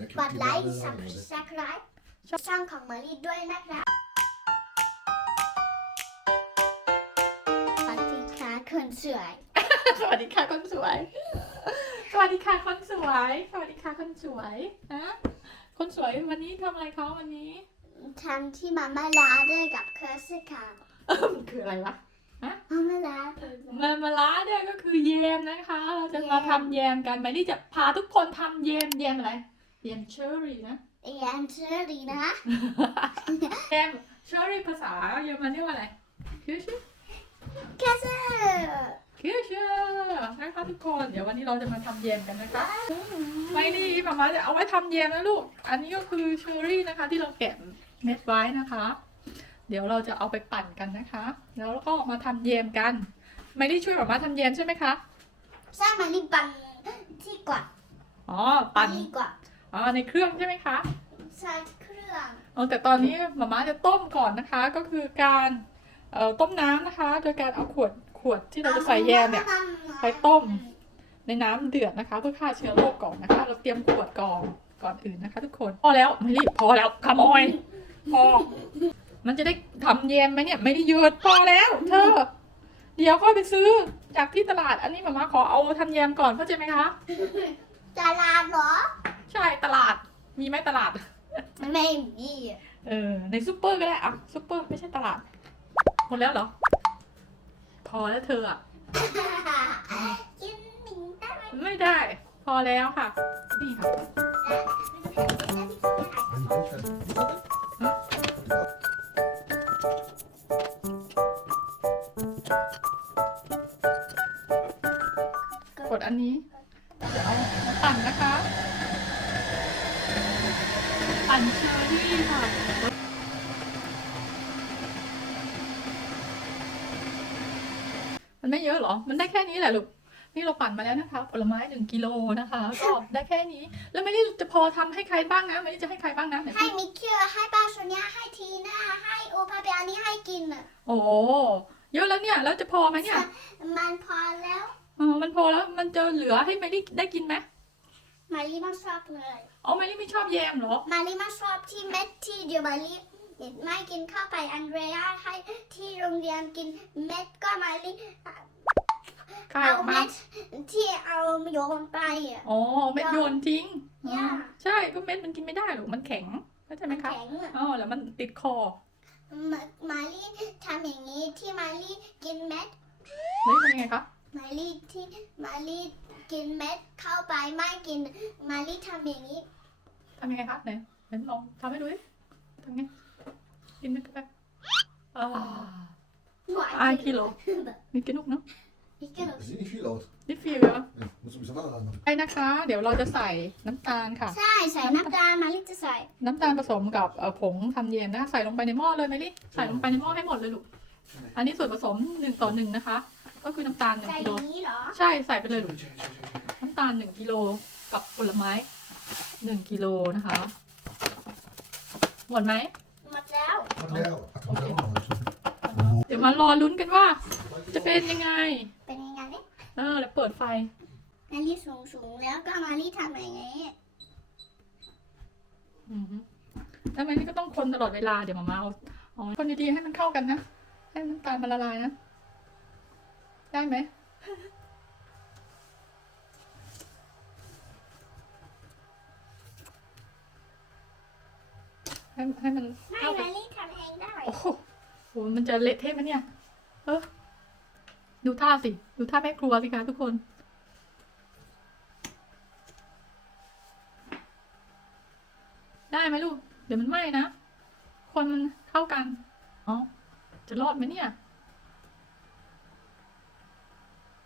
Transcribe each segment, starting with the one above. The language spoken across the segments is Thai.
Jag กด kan ไลค์ inte สับ göra det. สไครต์ช่องของมารีด้วยนะครับสวัสดีค่ะคนสวย สวัสดีค่ะคนสวย สวัสดีค่ะคนสวย สวัสดีค่ะคนสวยนะคนสวยวันนี้ทำอะไรเขาวันนี้ทำที่มาม่าลาด้วยกับเคอร์สค่ะเออมันคืออะไรวะมาม่าลามามาล้าเนี่ยก็คือแยมนะคะ เราจะมาทำแยมกันไปนี่จะพาทุกคนทำแยมแยมอะไร แยมเชอร์รี่นะเอียนเชอรี่นะแยมเชอร์รี่ภาษาเยอรมันเรียกว่าอะไรคือชื่อแคสเซอร์คือชื่อนะคะทุกคน เดี๋ยววันนี้เราจะมาทำแยมกันนะคะ ไม่ดีมามาจะเอาไว้ทำแยมนะลูก อันนี้ก็คือเชอร์รี่นะคะ ที่เราแกะเม็ดไว้นะคะ เดี๋ยวเราจะเอาไปปั่นกันนะคะ แล้วก็มาทำแยมกัน ไม่ได้ช่วยมามาทำแยมใช่ไหมคะ สร้างมารีบังที่กดอ๋อ ปั่นที่กด อ๋อในเครื่องใช่ไหมคะ ใช้เครื่องอ๋อแต่ตอนนี้มาม่าจะต้มก่อนนะคะ ก็คือการเอ่อต้มน้ำนะคะ โดยการเอาขวดขวดที่เราจะใส่แยมเนี่ย ไปต้ม ในน้ำเดือดนะคะ เพื่อฆ่าเชื้อโรคก่อนนะคะ เราเตรียมขวดก่อนก่อนอื่นนะคะ ทุกคนพอแล้วไม่รีบพอแล้วขโมยพอ มันจะได้ทำเย็นไหมเนี่ยไม่ได้หยุดพอแล้วเธอ เดี๋ยวค่อยไปซื้อจากที่ตลาดอันนี้มาม่าขอเอาทำแยมก่อนเข้าใจไหมคะจาลาเหรอ ใช่ตลาดมีไหมตลาด ไม่มีเออ ในซูเปอร์ก็ได้อะซูเปอร์ไม่ใช่ตลาดหมดแล้วเหรอ พอแล้วเธออะกินหมิงได้ไหมไม่ได้ พอแล้วค่ะ นี่ค่ะ กดอันนี้เดี๋ยวเอามาปั่นนะคะ ปั่นเชอร์รี่ค่ะมันไม่เยอะเหรอ มันได้แค่นี้แหละลูก นี่เราปั่นมาแล้วนะคะ ผลไม้หนึ่งกิโลนะคะ ก็ได้แค่นี้ แล้วไม่ได้จะพอทำให้ใครบ้างนะไม่ได้จะให้ใครบ้างนะไหนให้พูดมิคิวให้ป้าชนยาให้ทีน่า ให้โอพาเปียอันนี้ให้กินอะ โอ้เยอะแล้วเนี่ย แล้วจะพอไหมเนี่ย มันพอแล้ว อ๋อ มันพอแล้ว มันจะเหลือให้ไม่ได้ได้กินไหมมารีไม่ชอบเลย อ๋อไม่ได้ไม่ชอบแยมเหรอ มารีไม่ชอบที่เม็ดที่เดียวมารีไม่กินเข้าไปอันเดรียให้ที่โรงเรียนกินเม็ดก็มารีคายอเอาอกมา เม็ดที่เอาโยนไปอะ อ๋อเม็ดโยนทิ้งอ๋อย่า ใช่ก็เม็ดมันกินไม่ได้หรอกมันแข็งเข้าใจไหมคะแข็งอะ อ๋อแล้วมันติดคอมามารีทำอย่างนี้ที่มารีกินเม็ด เฮ้ยเป็นยังไงคะมารีที่มารีกินเม็ดเข้าไปไม่กิน มารีทำอย่างนี้ ทำยังไงคะไหนไหนลองทำให้ดูดิทำไงกินเม็ดเข้าไปอ่า Ah, kilo. มีกินลูกเนาะนี่ก็ Det ser inte fel ut. นี่ฟิลเหรอ Ja, men som vi sa där. ไปนะคะ เดี๋ยวเราจะใส่น้ำตาลค่ะ ใช่ใส่น้ำตาลมารีจะใส่น้ำตาลผสมกับเอ่อผงทำเย็นนะคะใส่ลงไปในหม้อเลยไหมลิใส่ลงไปในหม้อให้หมดเลยลูก อันนี้ส่วนผสมหนึ่งต่อหนึ่งนะคะ ก็คือน้ำตาลหนึ่งใส่กิอโล ย่างนี้เหรอ ใช่ ใส่ไปเลยลูก น้ำตาลหนึ่งกิโลกับผลไม้ หนึ่งกิโลนะคะ หมดไหม หมดแล้ว Ja, det är- att hon kan ha det. เดี๋ยวมารอลุ้นกันว่า จะเป็นยังไง เป็นยังไงเนี่ยเออแล้วเปิดไฟมารีสูงสูงๆแล้วก็มารีทำอย่างนี้อือฮึแล้วมันนี่ก็ต้องคนตลอดเวลาเดี๋ยวมามาเอาเอาคนดีๆให้มันเข้ากันนะ ให้น้ำตาลมันละลายนะ ได้ไหม ให้ให้มันไม่เข้ากัมานรีทำเองได้โอ้โหโหมันจะเละเทะไหมเนี่ย เออดูท่าสิ ดูท่าแม่ครัวสิคะทุกคน ได้ไหมลูก เดี๋ยวมันไหม้นะ คนมันเข้ากันอ๋อจะรอดไหมเนี่ย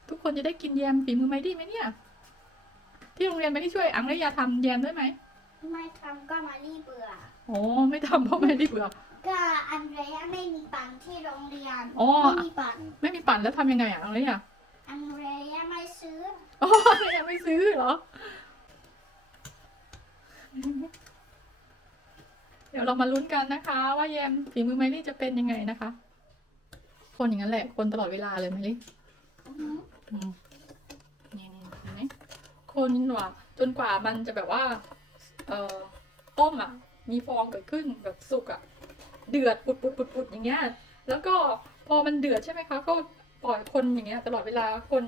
ทุกคนจะได้กินแยมฝีมือไมดี้ไหมเนี่ย ที่โรงเรียนไม่ได้ช่วยอังและยาทำแยมด้วยไหมไม่ทำก็มารีเบื่อ อ๋อไม่ทำเพราะไม่ได้เบื่อ ก็อันเดรียไม่มีปันที่โรงเรียนอ๋อ ไม่มีปันไม่มีปั่นแล้วทำยังไงอะอังและยาอันเดรียไม่ซื้ออ๋อยังไม่ซื้อเหรอ เดี๋ยวเรามาลุ้นกันนะคะ ว่าแยมฝีมือไมลี่จะเป็นยังไงนะคะ คนอย่างนั้นแหละ คนตลอดเวลาเลยไมลี่อือหืออืมนี่นี่เห็นไหมคนหว่าจนกว่ามันจะแบบว่า เอเอ่อต้มอะ มีฟองเกิดขึ้นแบบสุกอะเดือดปุดปุดปุดปุดอย่างเงี้ย แล้วก็พอมันเดือดใช่ไหมคะก็ปล่อยคนอย่างเงี้ยตลอดเวลาคน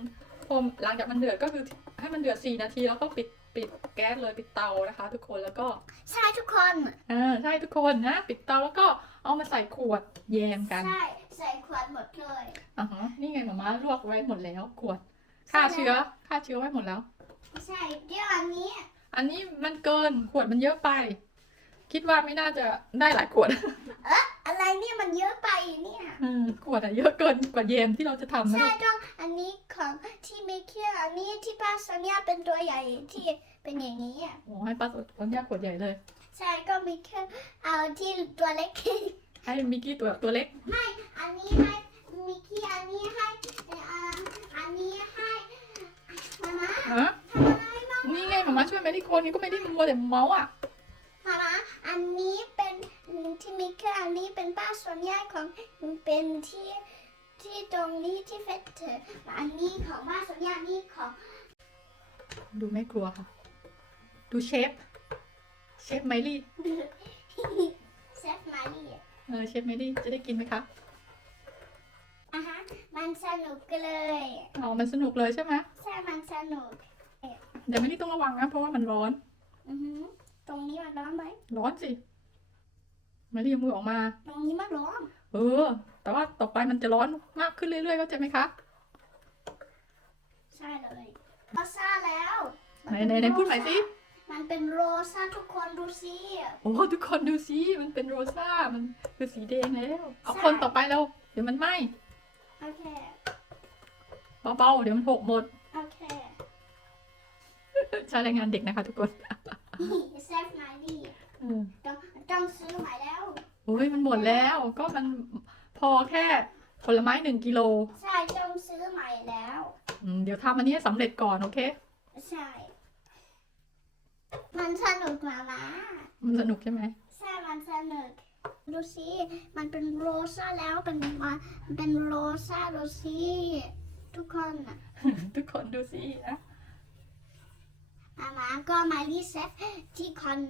พอหลังจากมันเดือดก็คือให้มันเดือดสี่นาทีแล้วก็ปิดปิดแก๊สเลยปิดเตานะคะ ทุกคนแล้วก็ใช่ทุกคนอ่าใช่ทุกคนนะ ปิดเตาแล้วก็เอามาใส่ขวดแยมกันใช่ใส่ขวดหมดเลยอ่าฮะนี่ไงหมาม่าลวกไว้หมดแล้วขวดฆ่าเชื้อฆ่าเชื้อไว้หมดแล้ว ใช่เดี๋ยวอันนี้ อันนี้มันเกินขวดมันเยอะไป คิดว่าไม่น่าจะได้หลายขวดอะไรเนี่ยมันเยอะไปเนี่ยอืมขวดอะเยอะเกินกว่าเยมที่เราจะทำนะใช่ต้องอันนี้ของที่ไม่เคี่ยวอันนี้ที่ป้าสัญญาเป็นตัวใหญ่ที่เป็นอย่างนี้อะโอ้ให้ป้าสัญญาขวดใหญ่เลย ใช่ก็มีแค่เอาที่ตัวเล็ก ให้มิกกี้ตัวตัวเล็ก อันนี้ให้มิกกี้อันนี้ให้เอ่ออันนี้ให้มามาฮะ ทำอะไรบ้างนี่ไงหมาม่าช่วยแม่ที่คนนี้ก็ไม่ได้มัวแต่เมาส์อะมามา อันนี้เป็นที่มิกกี้อันนี้เป็นป้าสัญญาของเป็นที่ที่ตรงนี้ที่เฟสเตอร์อันนี้ของป้าสัญญานี่ของดูไม่กลัวค่ะ ดูเชฟ เชฟไมลี่เซฟมารีเออเชฟไมลี่จะได้กินไหมคะอะฮะ มันสนุกเลยอ๋อมันสนุกเลยใช่ไหมใช่ มันสนุก เดี๋ยวไมลี่ต้องระวังนะเพราะว่ามันร้อน อือหือ ตรงนี้มันร้อนไหมร้อนสิไมลี่เอามือออกมา ตรงนี้มันร้อน เออ แต่ว่าต่อไปมันจะร้อนมากขึ้นเรื่อยๆเข้าใจไหมคะ ใช่เลยโรซ่าแล้วไหนไหนไหนพูดใหม่สิ มันเป็นโรซ่าทุกคนดูสิโอ้ทุกคนดูสิมันเป็นโรซ่ามันคือสีแดงแล้วเอาใช่คนต่อไปแล้วเดี๋ยวมันไหม้โอเคเบาๆเดี๋ยวมันหกหมดโอเคใช้แรงงานเด็กนะคะทุกคน เซฟมารีเออต้องต้องซื้อใหม่แล้ว โอ้ยมันหมดแล้วก็มันพอแค่ผลไม้หนึ่งกิโลใช่ต้องซื้อใหม่แล้ว อืมเดี๋ยวทำอันนี้ให้สำเร็จก่อนโอเค ใช่ มันสนุกมามามันสนุกใช่ไหมใช่มันสนุกดูสิมันเป็นโรซ่าแล้วเป็นมาเป็นโรซ่าดูสิทุกคนน่ะ ทุกคนดูสินะ มามาก็มารีเซฟที่คอน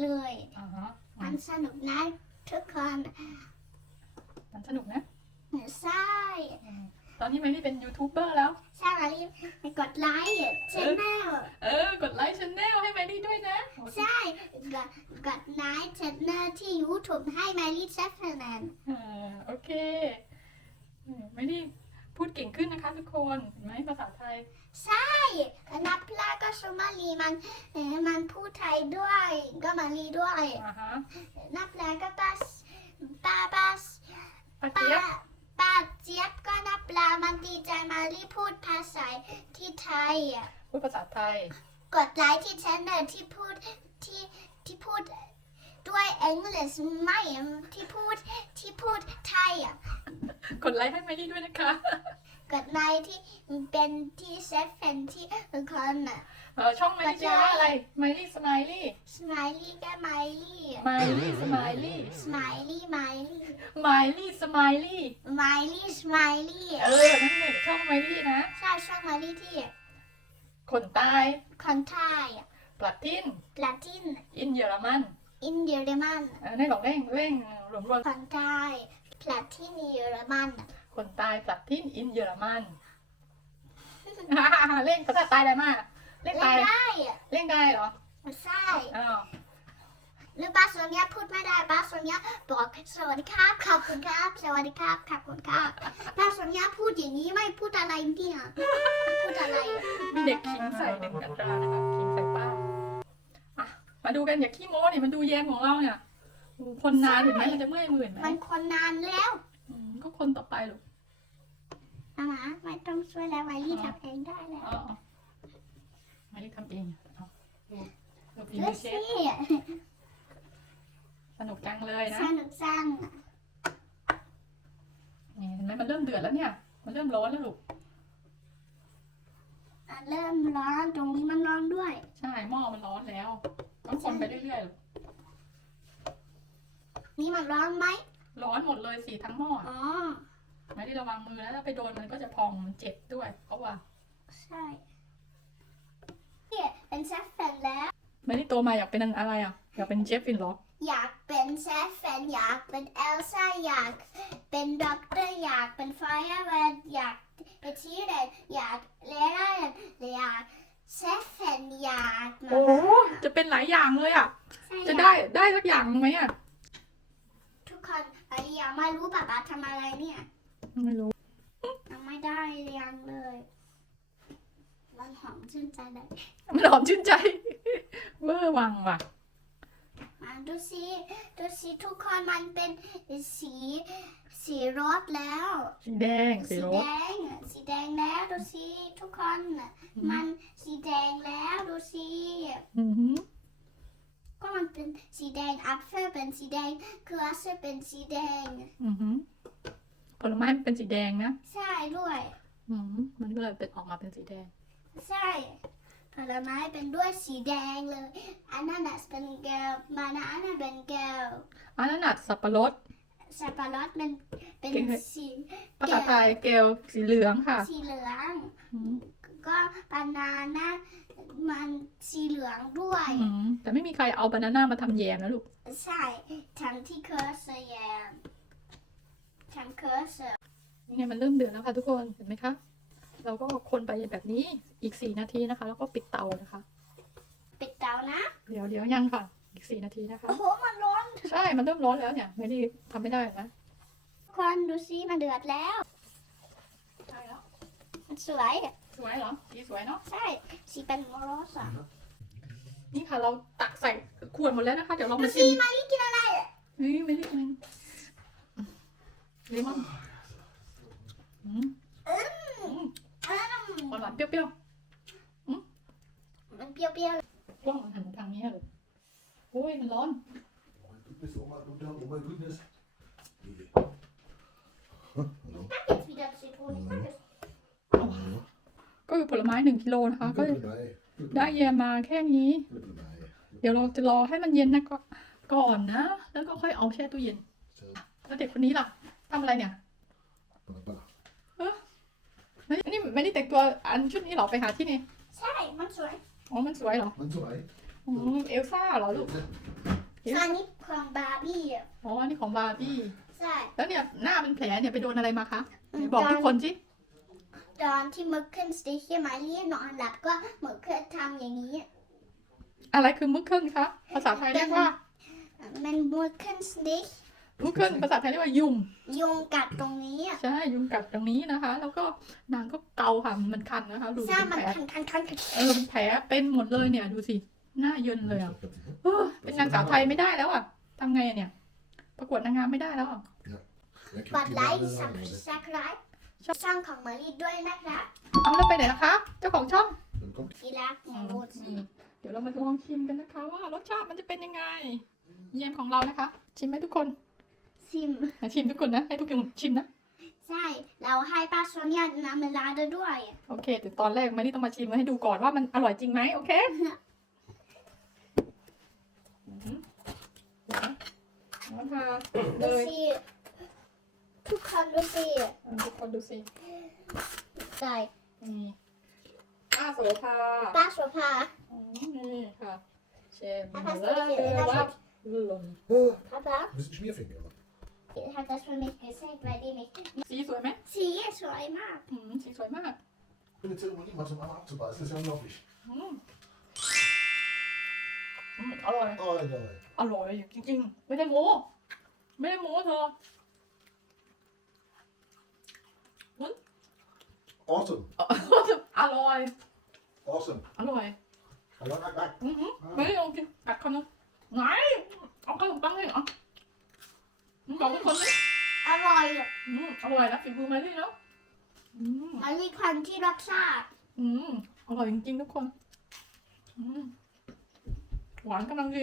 เลยอ่าฮะมันสนุกนะทุกคนมันสนุกนะ ใช่ตอนนี้ไม่ได้เป็นยูทูบเบอร์แล้ว ใช่มารีไปกดไลค์ชแนลเออ กดไลค์ชแนลให้ไมลี่ด้วยนะใช่กดกดไลค์ชแนลที่ YouTube ให้มารีเซฟแนนอ่าโอเคเออไม่ได้ พูดเก่งขึ้นนะคะทุกคนเห็นไหมภาษาไทย ใช่นับลาก็ชมารีมันเอ่อมันพูดไทยด้วย ก็มารีด้วยอ่าฮะนับลาก็ป้าป้าป้าป้าป้าเจี๊ยบป้าเจี๊ยบก็นับลามันดีใจมารีพูดภาษาที่ไทยอะพูดภาษาไทย กดไลค์ที่ชแนลที่พูดที่ที่พูด ด้วยอังกฤษไม่ที่พูดที่พูดไทยอะกดไลค์ให้ไมลี่ด้วยนะคะ กดไลค์ที่เป็นที่เซฟเฟนที่คนอะเออช่องไมลี่ชื่อว่าอะไรไมลี่สไมลี่สไมลี่ก็ไมลี่ไมลี่สไมลี่สไมลี่ไมลี่ไมลี่สไมลี่ไมลี่สไมลี่เออนั่นเองช่องไมลี่นะใช่ช่องไมลี่ที่คนใต้คนไทยปลัดทินลาตินอินเยอรมัน อินเยอรมันเออได้หลอกเร่งเร่งรวมรวมคนไทยลาตินเยอรมันคนใต้ปลัดทินอินเยอรมันเร่งภาษาใต้ได้มากเร่งเล่ใต้นได้อะเร่งได้เหรอใช่อ้าวหรือป้าส่วนเนี้ยพูดไม่ได้ป้าส่วนเนี้ยบอกสวัสดีครับขอบคุณครับ สวัสดีครับขอบคุณครับป้าส่วนเนี้ยพูดอย่างนี้ไม่พูดอะไรเนี่ยพูดอะไรอะมีเด็กขิงใส่หนึ่งอัตรานะคะขิงใส่ป้าอะ มาดูกันอย่าขี้โม้เนี่ยมันดูแยมของเราเนี่ยโอ้โหคนนานเห็นไหมมันจะเมื่อยมือเห็นไหมมันคนนานแล้วอืมก็คนต่อไปลูกมามาไม่ต้องช่วยแล้วไวลี่ทำเองได้แล้วอ๋อไม่ได้ทำเองเอาดูดูฝีเลืมืออเชสิฟสนุกจังเลยนะสนุกจังนี่เห็นไหมมันเริ่มเดือดแล้วเนี่ย มันเริ่มร้อนแล้วลูก อะเริ่มร้อนตรงนี้มันร้อนด้วย ใช่หม้อมันร้อนแล้ว ต้องคนไปเรื่อยๆลูกนี่มันร้อนไหม ร้อนหมดเลยสิทั้งหม้ออ๋อ ไม่ได้ระวังมือแล้วถ้าไปโดนมันก็จะพองมันเจ็บด้วยเพราะว่าใช่เนี่ยเป็นเชฟเฟนแล้ว ไม่ได้โตมาอยากเป็นอะไรอะ อยากเป็นเชฟฟินเหรอ อยากเป็นเชฟแฟนอยากเป็นเอลซ่าอยาก เป็นด็อกเตอร์อยากเป็นไฟร์แมนอยากเป็นชีเดนอยากเลนอยาก เชฟแฟนอยากมาโอ้ จะเป็นหลายอย่างเลยอะใช่จะได้ได้สักอย่างไหมอะ ทุกคนไอ้ยังไม่รู้ป๊าป๊าทำอะไรเนี่ย ไม่รู้ ยังไม่ได้เรียงเลยมันหอมชื่นใจเลยมันหอมชื่นใจ เวอร์วังว่ะมา ดูสิดูสิทุกคนมันเป็นสีสีรสแล้ว สีแดงสีสีรแดสงสีแดงแล้วดูสิทุกคนมันสีแดงแล้วดูสิอือหือก็มันเป็นสีแดงแอปเปิลเป็นสีแดงเกลือเป็นสีแดง อือหือผลไม้มันเป็นสีแดงนะ ใช่ด้วย อืมมันก็เลยเป็นออกมาเป็นสีแดง ใช่ ผลไม้เป็นด้วยสีแดงเลยอันนั้นเป็นแก้วบานาน่าเป็นแก้วอันนั้นน่ะสับปะรด สับปะรดมันเป็นเก่งเลยสีภาษาไทยเกลสีเหลืองค่ะสีเหลือง อืมก็บานาน่ามันสีเหลืองด้วย อืมแต่ไม่มีใครเอาบานาน่ามาทำแยมนะลูก ใช่ทำที่เคอร์เซแยมทำเคอร์เซนี่ไงมันเริ่มเดือดแล้วค่ะทุกคน เห็นไหมคะ เราก็คนไปแบบนี้อีกสี่นาทีนะคะ แล้วก็ปิดเตานะคะ ปิดเตานะ เดี๋ยวเดี๋ยวยังค่ะ อีกสี่นาทีนะคะ โอ้โห มันร้อน ใช่ มันเริ่มร้อนแล้วเนี่ย ไม่ได้ทำไม่ได้นะคนดูสิมันเดือดแล้ว ใช่แล้ว มันสวย สวยเหรอ สีสวยเนาะ ใช่ สีเป็นโมโรสอะนี่ค่ะ เราตักใส่ขวดหมดแล้วนะคะ เดี๋ยวเราดูมาสิชิมมาลิกินอะไรอะเฮ้ยไม่ได้กินเลมอนอืมอืม หวานหวานๆเปรี้ยวมันเปรี้ยวๆกล้องมันหันมาทางนี้เลยโอ้ยมันร้อน Oh my goodness, oh my goodness, oh my goodness. Really? Hallo? ๆ Jetzt wieder Zitrone. Hallo? ก็คือผลไม้หนึ่งกิโลนะคะ ก็ Glühwein. ได้แยมมาแค่นี้ Glühwein. เดี๋ยวเราจะรอให้มันเย็นนะก็ก่อนนะ แล้วก็ค่อยเอาแช่ตู้เย็น So, แล้วเด็กคนนี้ล่ะทำอะไรเนี่ย bala bala. เฮ้ยนี่ไม่ได้แต่งตัวอันชุดนี้เหรอไปหาที่นี่ใช่ มันสวยอ๋อมันสวยเหรอ Man zwei. อืมเอลซ่าเหรอลูก Bitte. อันนี้ของบาร์บี้อะอ๋อนี่ของบาร์บี้ใช่แล้วเนี่ยหน้าเป็นแผลเนี่ยไปโดนอะไรมาคะไหนบอกทุกคนสิตอนที่มึกขึ้นสติที่มาเรียนนอนหลับก็มึกขึ้นทำอย่างนี้ อะไรคือมุกเคิลคะภาษาไทยเรียกว่า มันมึกขึ้นสติ มุกเคิลภาษาไทยเรียกว่ายุง ยุงกัดตรงนี้อะใช่ยุงกัดตรงนี้นะคะ แล้วก็นางก็เกาค่ะมันคันนะคะดูใช่เป็นมันแผลคันคันคันคันเออเป็นแผลเป็นหมดเลยเนี่ย ดูสิหน้าเยินเลยอะเออเป็นนางสาวไทยไม่ได้แล้วอะทำไงอะเนี่ย ประกวดนางงามไม่ได้แล้วอะ Lekker กดไลค์ kilometer สับ lang, สักไลค์ช่องของมารีด้วยนะครับเอาแล้วไปไหนนะคะ เจ้าของช่อง Dan kommt ทีรักของโรสเดี๋ยวเรามาลองชิมกันนะคะ ว่ารสชาติมันจะเป็นยังไง เยี่ยมของเรานะคะ ชิมไหมทุกคน ซิมอะชิมทุกคนนะ ให้ทุกคนชิมนะ ใช่ เราให้ป้าโซเนียนำเวลาด้วย โอเค แต่ตอนแรกไม่ได้ต้องมาชิมให้ดูก่อนว่ามันอร่อยจริงไหมโอเคอืมเดี๋ยวนะน้ำทาเลดูยสิทุกคนดูสิอะทุกคนดูสิใช่นี่ป้าโสภาป้าโสภา อืมนี่ค่ะเชฟป้ามาโสเลยภาว่าลง Oh, ป้าป้า ein bisschen Schmierfinger. aber ทำ das für mich gesagt weil die mich สีสวยไหมสีสวยมากอืมสีสวยมาก Ich bin jetzt irgendwo niemand zum Arm abzubeißen. Das ist ja unglaublich. อืมอืมอร่อย Oh, nein. อร่อยจริงๆ ไม่ได้โม้ไม่ได้โม้เธอ Awesome. อร่อย Awesome. อร่อย Hallo, back, back. อือหือไม่ได้ลองกินกัดคำนึงไหนเอาขนมปังให้เหรอ มึงบอกทุกคนดิอร่อยอืมอร่อยนะฝีมือมาดิเนาะอืมมารีควันที่รสชาติอืมอร่อยจริงๆทุกคนอืมหวานกำลังดี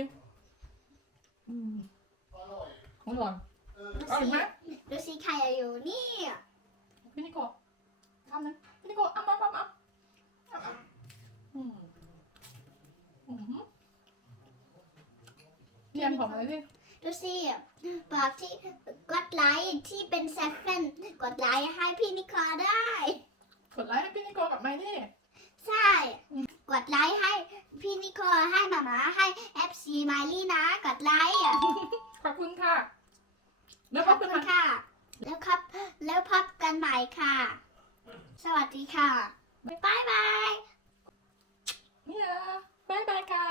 อืมอร่อยอร่อยไหมดูสิใครอยู่นี่พี่นิโกะทำนะพี่นิโกะเอามาเอามาเอามาอืมอืมเรียนของอะไรดิ ดูสิบอกที่กดไลค์ที่เป็นเซเว่นกดไลค์ให้พี่นิโคอได้ กดไลค์ให้พี่นิโกกับไมเนี่ใช่ กดไลค์ให้พี่นิโคให้หมามาให้เอฟซีไมลี่นะ กดไลค์ขอบคุณค่ะ แล้วขพอบกัคุนณค่ะ แล้วครับ แล้วพบกันใหม่ค่ะ สวัสดีค่ะบายบาย เนี่ยบายบายค่ะ